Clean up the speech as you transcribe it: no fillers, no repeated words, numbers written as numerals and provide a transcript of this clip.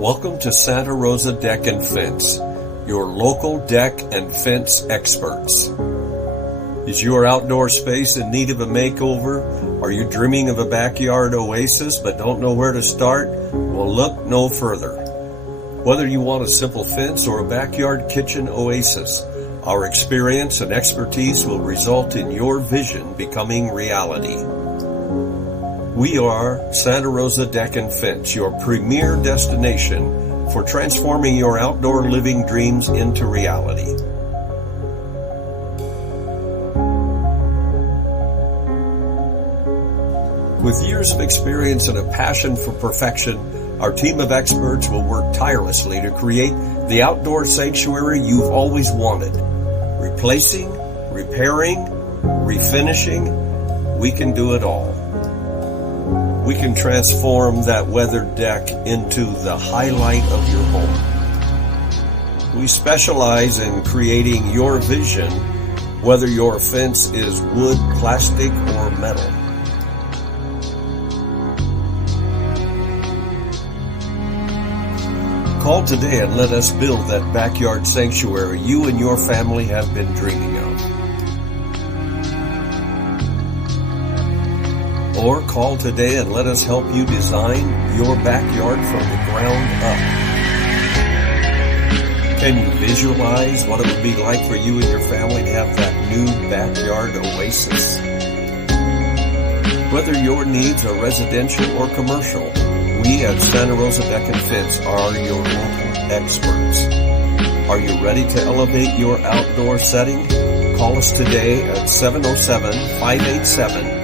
Welcome to Santa Rosa Deck and Fence, your local deck and fence experts. Is your outdoor space in need of a makeover? Are you dreaming of a backyard oasis but don't know where to start? Well, look no further. Whether you want a simple fence or a backyard kitchen oasis, our experience and expertise will result in your vision becoming reality. We are Santa Rosa Deck and Fence, your premier destination for transforming your outdoor living dreams into reality. With years of experience and a passion for perfection, our team of experts will work tirelessly to create the outdoor sanctuary you've always wanted. Replacing, repairing, refinishing, we can do it all. We can transform that weathered deck into the highlight of your home. We specialize in creating your vision, whether your fence is wood, plastic, or metal. Call today and let us build that backyard sanctuary you and your family have been dreaming of. Or call today and let us help you design your backyard from the ground up. Can you visualize what it would be like for you and your family to have that new backyard oasis? Whether your needs are residential or commercial, we at Santa Rosa Deck and Fence are your local experts. Are you ready to elevate your outdoor setting? Call us today at 707-587-2520.